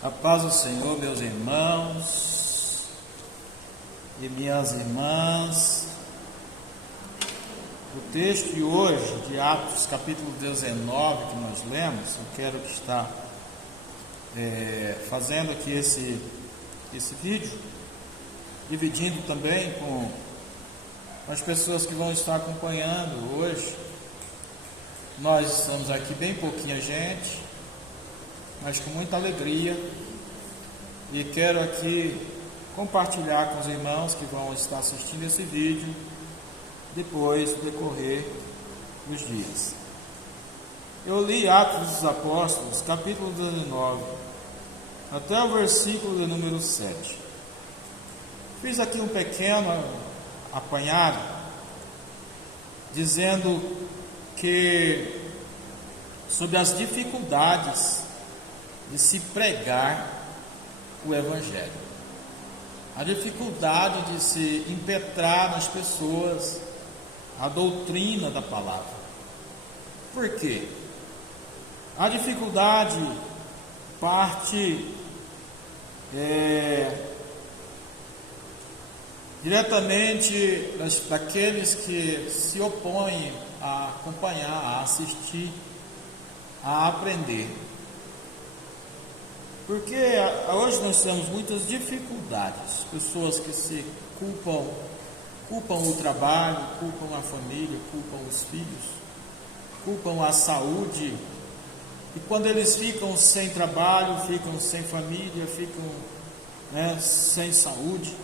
A paz do Senhor, meus irmãos e minhas irmãs. O texto de hoje, de Atos, capítulo 19, que nós lemos, eu quero estar fazendo aqui esse vídeo, dividindo também com as pessoas que vão estar acompanhando hoje. Nós estamos aqui bem pouquinha gente, mas com muita alegria, e quero aqui compartilhar com os irmãos que vão estar assistindo esse vídeo depois do decorrer dos dias. Eu li Atos dos Apóstolos, capítulo 19, até o versículo de número 7. Fiz aqui um pequeno apanhado, dizendo que sobre as dificuldades de se pregar o Evangelho, a dificuldade de se impetrar nas pessoas a doutrina da palavra. Por quê? A dificuldade parte diretamente daqueles que se opõem a acompanhar, a assistir, a aprender. Porque hoje nós temos muitas dificuldades, pessoas que se culpam o trabalho, culpam a família, culpam os filhos, culpam a saúde, e quando eles ficam sem trabalho, ficam sem família, ficam sem saúde,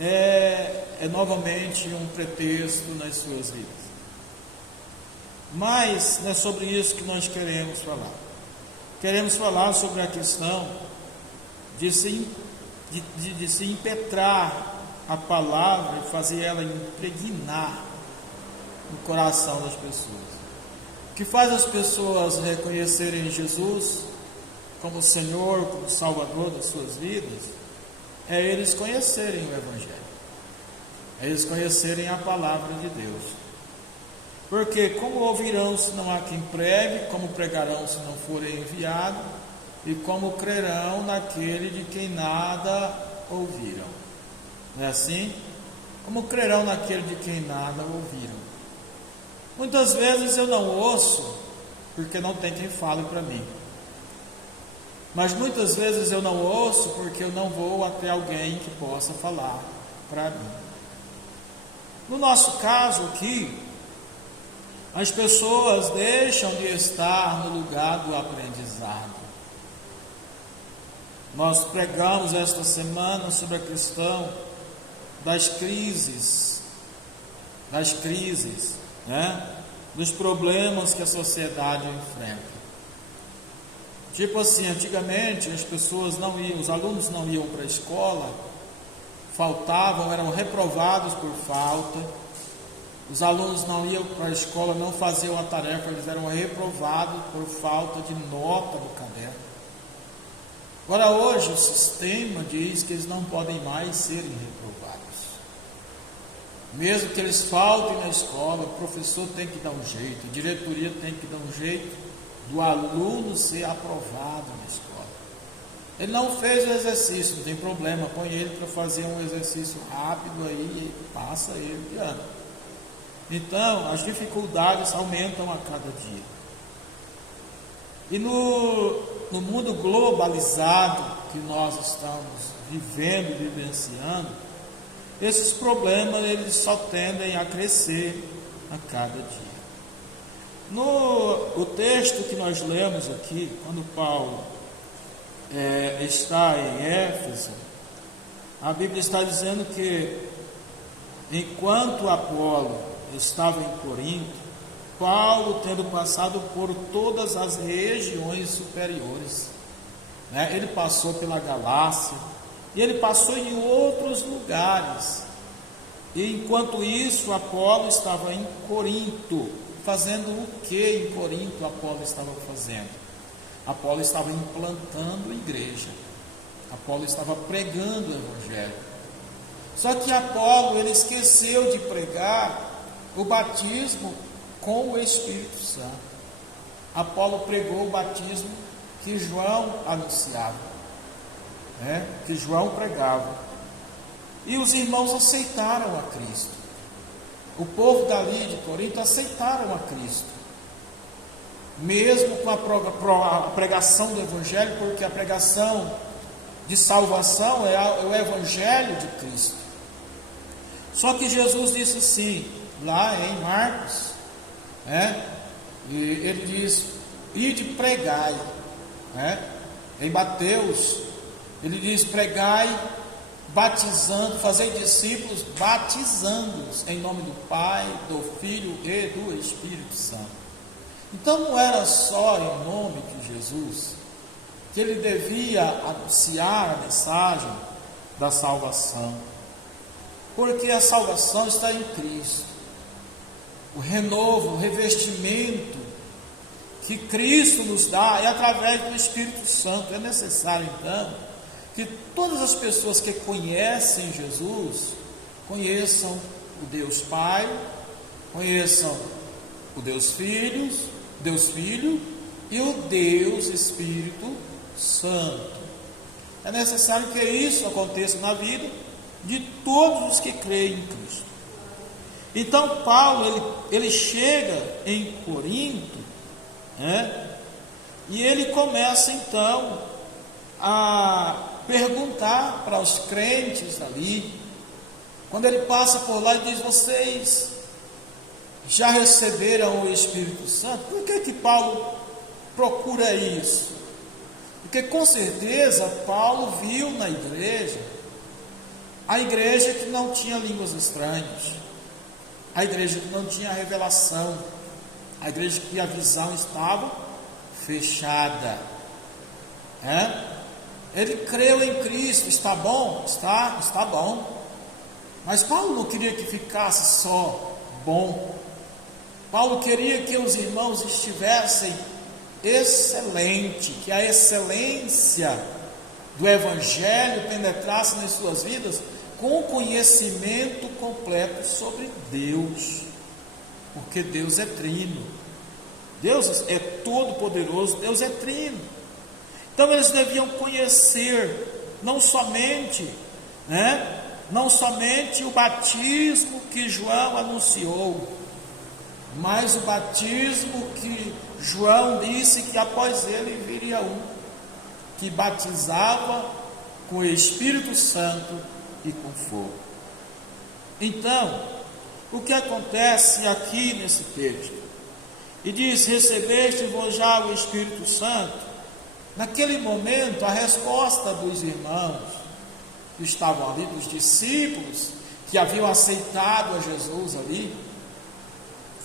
é novamente um pretexto nas suas vidas. Mas não é sobre isso que nós queremos falar. Queremos falar sobre a questão de se impetrar a palavra e fazer ela impregnar no coração das pessoas. O que faz as pessoas reconhecerem Jesus como Senhor, como Salvador das suas vidas, é eles conhecerem o Evangelho, é eles conhecerem a palavra de Deus. Porque como ouvirão se não há quem pregue, como pregarão se não forem enviados, e como crerão naquele de quem nada ouviram. Não é assim? Como crerão naquele de quem nada ouviram? Muitas vezes eu não ouço porque não tem quem fale para mim. Mas muitas vezes eu não ouço porque eu não vou até alguém que possa falar para mim. No nosso caso aqui, as pessoas deixam de estar no lugar do aprendizado. Nós pregamos esta semana sobre a questão das crises, dos problemas que a sociedade enfrenta. Tipo assim, antigamente as pessoas não iam, os alunos não iam para a escola, faltavam, eram reprovados por falta. Os alunos não iam para a escola, não faziam a tarefa, eles eram reprovados por falta de nota no caderno. Agora hoje o sistema diz que eles não podem mais serem reprovados. Mesmo que eles faltem na escola, o professor tem que dar um jeito, a diretoria tem que dar um jeito do aluno ser aprovado na escola. Ele não fez o exercício, não tem problema, põe ele para fazer um exercício rápido aí e passa ele de ano. Então, as dificuldades aumentam a cada dia. E no mundo globalizado que nós estamos vivendo e vivenciando, esses problemas eles só tendem a crescer a cada dia. O texto que nós lemos aqui, quando Paulo está em Éfeso, a Bíblia está dizendo que enquanto Apolo estava em Corinto, Paulo, tendo passado por todas as regiões superiores, ele passou pela Galácia e ele passou em outros lugares. E enquanto isso, Apolo estava em Corinto. Fazendo o que em Corinto Apolo estava fazendo? Apolo estava implantando igreja. Apolo estava pregando o Evangelho. Só que Apolo, ele esqueceu de pregar o batismo com o Espírito Santo. Apolo pregou o batismo que João anunciava. que João pregava. E os irmãos aceitaram a Cristo. O povo dali de Corinto aceitaram a Cristo, mesmo com a pregação do Evangelho, porque a pregação de salvação é o Evangelho de Cristo. Só que Jesus disse assim, lá em Marcos, e ele diz: ide pregai. Em Mateus, ele diz: pregai, batizando, fazei discípulos, batizando-os em nome do Pai, do Filho e do Espírito Santo. Então não era só em nome de Jesus que ele devia anunciar a mensagem da salvação, porque a salvação está em Cristo. O renovo, o revestimento que Cristo nos dá é através do Espírito Santo. É necessário então que todas as pessoas que conhecem Jesus conheçam o Deus Pai, conheçam o Deus Filho e o Deus Espírito Santo. É necessário que isso aconteça na vida de todos os que creem em Cristo. Então Paulo ele chega em Corinto, e ele começa então a perguntar para os crentes ali. Quando ele passa por lá e diz: vocês já receberam o Espírito Santo? Por que Paulo procura isso? Porque com certeza Paulo viu na igreja a igreja que não tinha línguas estranhas, a igreja que não tinha revelação, a igreja que a visão estava fechada. Ele creu em Cristo. Está bom? Está bom. Mas Paulo não queria que ficasse só bom. Paulo queria que os irmãos estivessem excelente, que a excelência do Evangelho penetrasse nas suas vidas com conhecimento completo sobre Deus, porque Deus é trino, Deus é todo poderoso, Deus é trino. Então eles deviam conhecer não somente o batismo que João anunciou, mas o batismo que João disse que após ele viria um que batizava com o Espírito Santo e com fogo. Então, o que acontece aqui nesse texto? E diz: recebeste-vos já o Espírito Santo. Naquele momento, a resposta dos irmãos que estavam ali, dos discípulos que haviam aceitado a Jesus ali,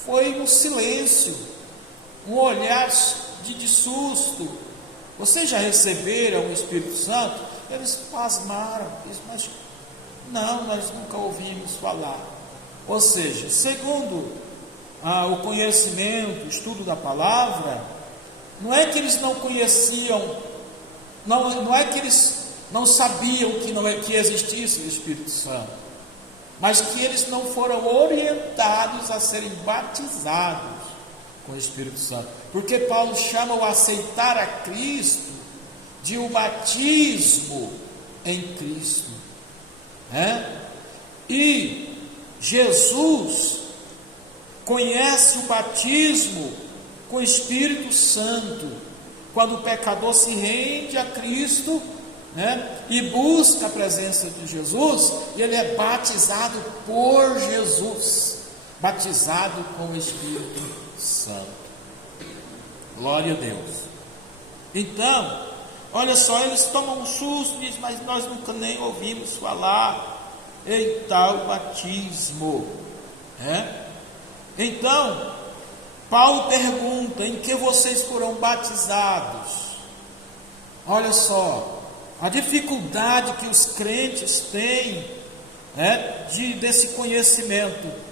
foi um silêncio, um olhar de susto. Vocês já receberam o Espírito Santo? Eles pasmaram, mas não, nós nunca ouvimos falar. Ou seja, segundo o conhecimento, o estudo da palavra, não é que eles não conheciam, não é que eles não sabiam que existisse o Espírito Santo, mas que eles não foram orientados a serem batizados com o Espírito Santo. Porque Paulo chama o aceitar a Cristo de o batismo em Cristo. E Jesus conhece o batismo com o Espírito Santo quando o pecador se rende a Cristo, e busca a presença de Jesus, e ele é batizado por Jesus, batizado com o Espírito Santo. Glória a Deus. Então, olha só, eles tomam um susto e dizem: mas nós nunca nem ouvimos falar em tal batismo. Então, Paulo pergunta: em que vocês foram batizados? Olha só, a dificuldade que os crentes têm desse conhecimento.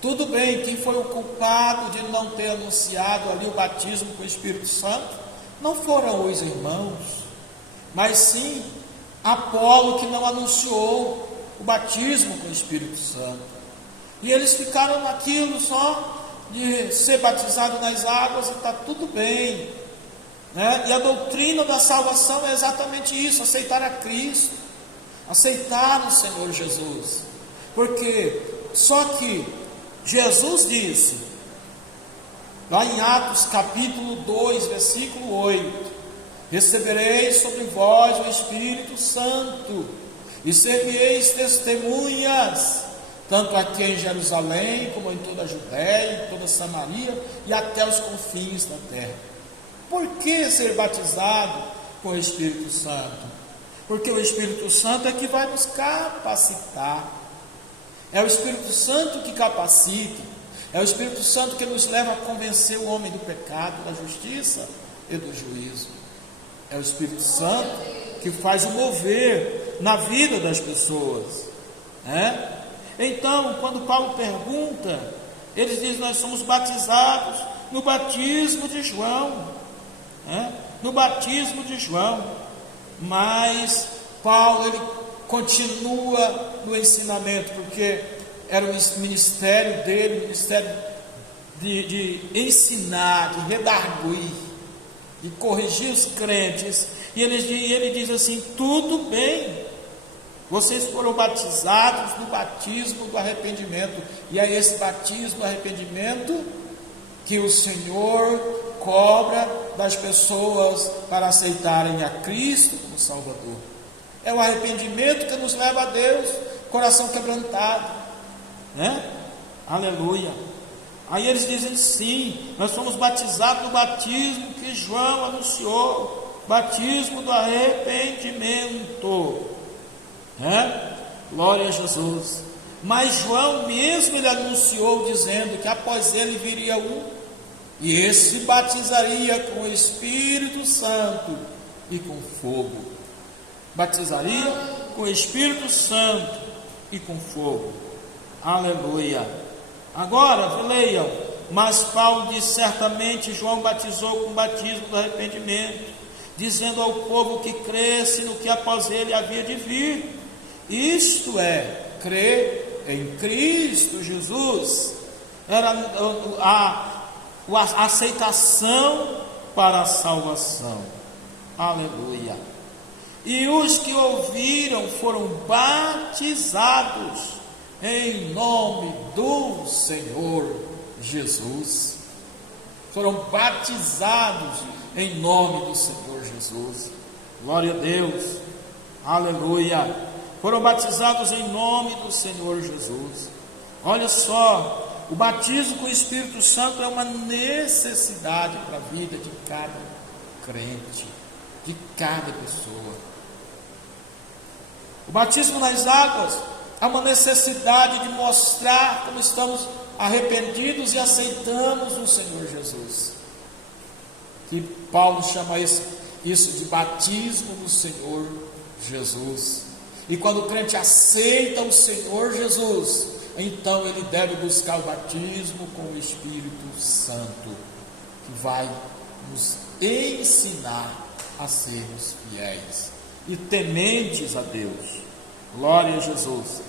Tudo bem, quem foi o culpado de não ter anunciado ali o batismo com o Espírito Santo não foram os irmãos, mas sim Apolo, que não anunciou o batismo com o Espírito Santo. E eles ficaram naquilo só de ser batizado nas águas e está tudo bem. né? E a doutrina da salvação é exatamente isso: aceitar a Cristo, aceitar o Senhor Jesus. Porque só que Jesus disse, lá em Atos capítulo 2, versículo 8: recebereis sobre vós o Espírito Santo, e servireis testemunhas, tanto aqui em Jerusalém, como em toda a Judéia, em toda a Samaria, e até os confins da terra. Por que ser batizado com o Espírito Santo? Porque o Espírito Santo é que vai nos capacitar. É o Espírito Santo que capacita. É o Espírito Santo que nos leva a convencer o homem do pecado, da justiça e do juízo. É o Espírito Santo que faz o mover na vida das pessoas, né? Então, quando Paulo pergunta, ele diz: nós somos batizados no batismo de João, né? No batismo de João. Mas Paulo, ele continua no ensinamento, porque era o ministério dele, o ministério de ensinar, de redarguir, de corrigir os crentes. E ele diz assim: tudo bem, vocês foram batizados no batismo do arrependimento, e é esse batismo do arrependimento que o Senhor cobra das pessoas para aceitarem a Cristo como Salvador. É o arrependimento que nos leva a Deus, coração quebrantado, né? Aleluia. Aí eles dizem: sim, nós fomos batizados no batismo que João anunciou, batismo do arrependimento, né? Glória a Jesus. Mas João mesmo, ele anunciou, dizendo que após ele viria um, e esse batizaria com o Espírito Santo e com fogo. Batizaria com o Espírito Santo e com fogo. Aleluia. Agora, leiam. Mas Paulo diz: certamente João batizou com o batismo do arrependimento, dizendo ao povo que cresce no que após ele havia de vir, isto é, crer em Cristo Jesus. Era a aceitação para a salvação. Aleluia. E os que ouviram foram batizados em nome do Senhor Jesus. Foram batizados em nome do Senhor Jesus. Glória a Deus. Aleluia. Foram batizados em nome do Senhor Jesus. Olha só, o batismo com o Espírito Santo é uma necessidade para a vida de cada crente, de cada pessoa. O batismo nas águas é uma necessidade de mostrar como estamos arrependidos e aceitamos o Senhor Jesus. Que Paulo chama isso de batismo no Senhor Jesus. E quando o crente aceita o Senhor Jesus, então ele deve buscar o batismo com o Espírito Santo, que vai nos ensinar a sermos fiéis e tementes a Deus. Glória a Jesus.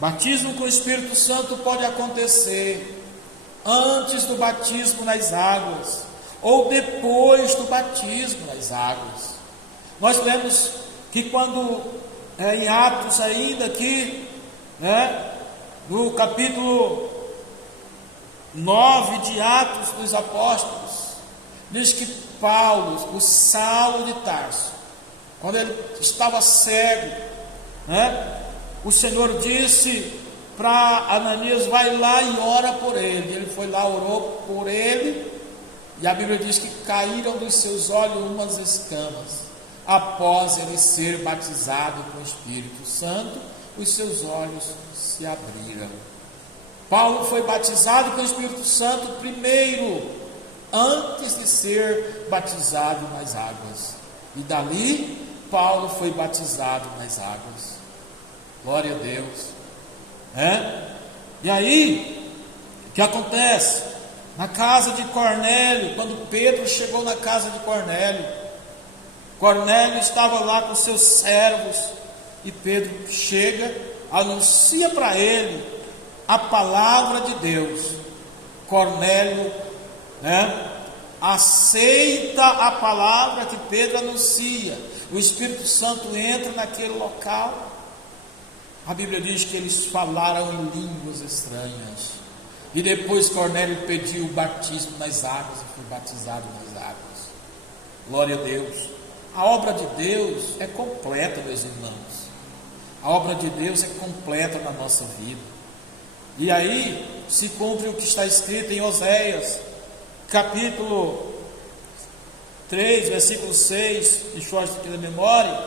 Batismo com o Espírito Santo pode acontecer antes do batismo nas águas ou depois do batismo nas águas. Nós lemos que quando em Atos ainda aqui, né, no capítulo 9 de Atos dos Apóstolos, diz que Paulo, o Saulo de Tarso, quando ele estava cego, né, o Senhor disse para Ananias: vai lá e ora por ele. Ele foi lá, orou por ele, e a Bíblia diz que caíram dos seus olhos umas escamas. Após ele ser batizado com o Espírito Santo, os seus olhos se abriram. Paulo foi batizado com o Espírito Santo primeiro, antes de ser batizado nas águas. E dali, Paulo foi batizado nas águas. Glória a Deus. E aí, o que acontece? Na casa de Cornélio, quando Pedro chegou na casa de Cornélio, Cornélio estava lá com seus servos, e Pedro chega, anuncia para ele a palavra de Deus. Cornélio, aceita a palavra que Pedro anuncia, o Espírito Santo entra naquele local. A Bíblia diz que eles falaram em línguas estranhas. E depois Cornélio pediu o batismo nas águas e foi batizado nas águas. Glória a Deus. A obra de Deus é completa, meus irmãos. A obra de Deus é completa na nossa vida. E aí se cumpre o que está escrito em Oséias, capítulo 3, versículo 6, deixa eu aqui da memória,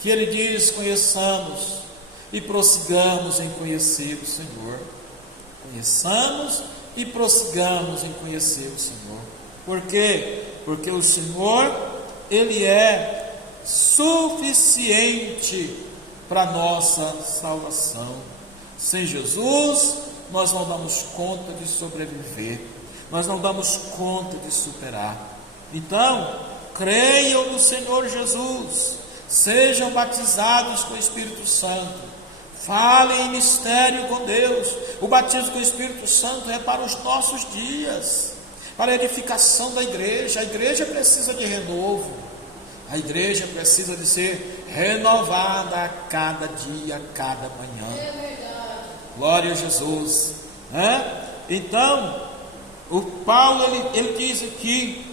que ele diz: conheçamos e prossigamos em conhecer o Senhor. Conheçamos e prossigamos em conhecer o Senhor. Por quê? Porque o Senhor, Ele é suficiente para a nossa salvação. Sem Jesus, nós não damos conta de sobreviver, nós não damos conta de superar. Então, creiam no Senhor Jesus, sejam batizados com o Espírito Santo, falem em mistério com Deus. O batismo com o Espírito Santo é para os nossos dias, para a edificação da igreja. A igreja precisa de renovo, a igreja precisa de ser renovada a cada dia, a cada manhã. É verdade. Glória a Jesus. Então, o Paulo ele diz aqui,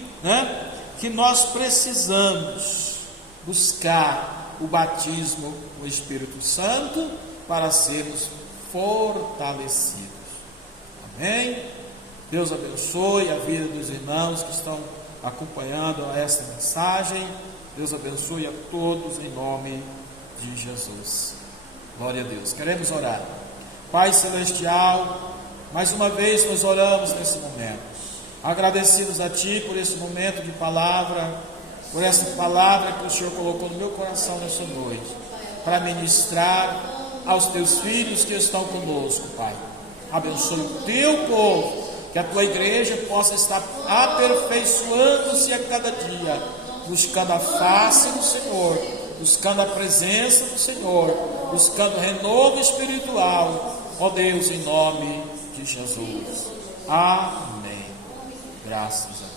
que nós precisamos buscar o batismo com o Espírito Santo para sermos fortalecidos. Amém? Deus abençoe a vida dos irmãos que estão acompanhando esta mensagem. Deus abençoe a todos em nome de Jesus. Glória a Deus. Queremos orar. Pai Celestial, mais uma vez nós oramos nesse momento, agradecidos a Ti por esse momento de palavra, por essa palavra que o Senhor colocou no meu coração nessa noite, para ministrar aos Teus filhos que estão conosco, Pai. Abençoe o Teu povo, que a Tua igreja possa estar aperfeiçoando-se a cada dia, buscando a face do Senhor, buscando a presença do Senhor, buscando renovo espiritual, ó Deus, em nome de Jesus. Amém. Graças a Deus.